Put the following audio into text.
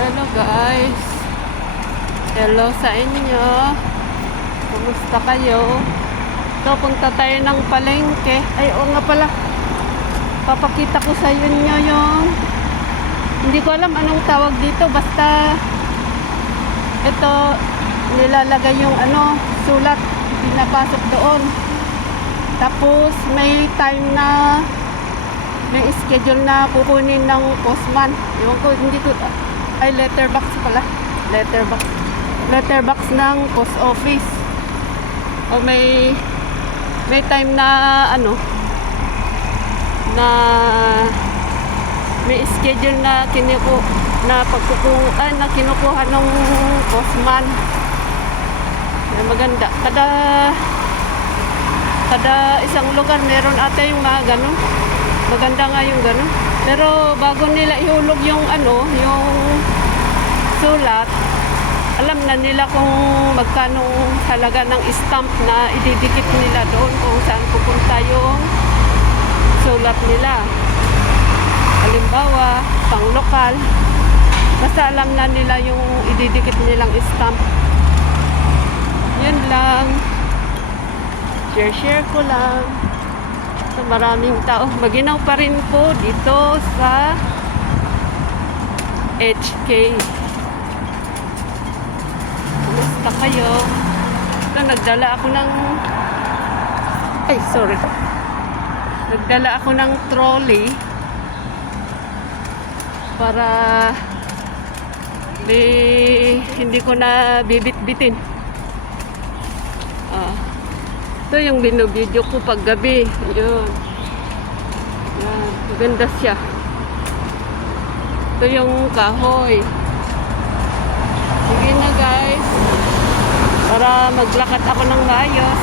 Hello guys. Hello sa inyo. Kumusta kayo? So, punta tayo ng palengke. Ay, oo nga pala. Papakita ko sa inyo yung... Hindi ko alam anong tawag dito. Basta ito, nilalagay yung sulat. Pinapasok doon. Tapos, may time na may schedule na kukunin ng postman. Yung ko, hindi ko... Ay, letterbox pala. Letterbox ng post office. O may time na na may schedule na kinukuha ng postman. Ay, maganda. Kada isang lugar meron ata yung mga ganun. Maganda nga yung ganun. Pero bago nila ihulog yung yung sulat, alam na nila kung magkano halaga ng stamp na ididikit nila doon kung saan pupunta yung sulat nila. Halimbawa, pang lokal, basta alam na nila yung ididikit nilang stamp. Yun lang. Share ko lang. So, maraming tao. Maginaw pa rin po dito sa HK. Kumusta kayo? Ito, nagdala ako ng... Ay, sorry. Nagdala ako ng trolley para hindi ko na bibit-bitin. Ito yung binubidyo ko pag gabi. Yun. Yan. Maganda siya. Ito yung kahoy. Sige na guys. Para maglakad ako ng maayos.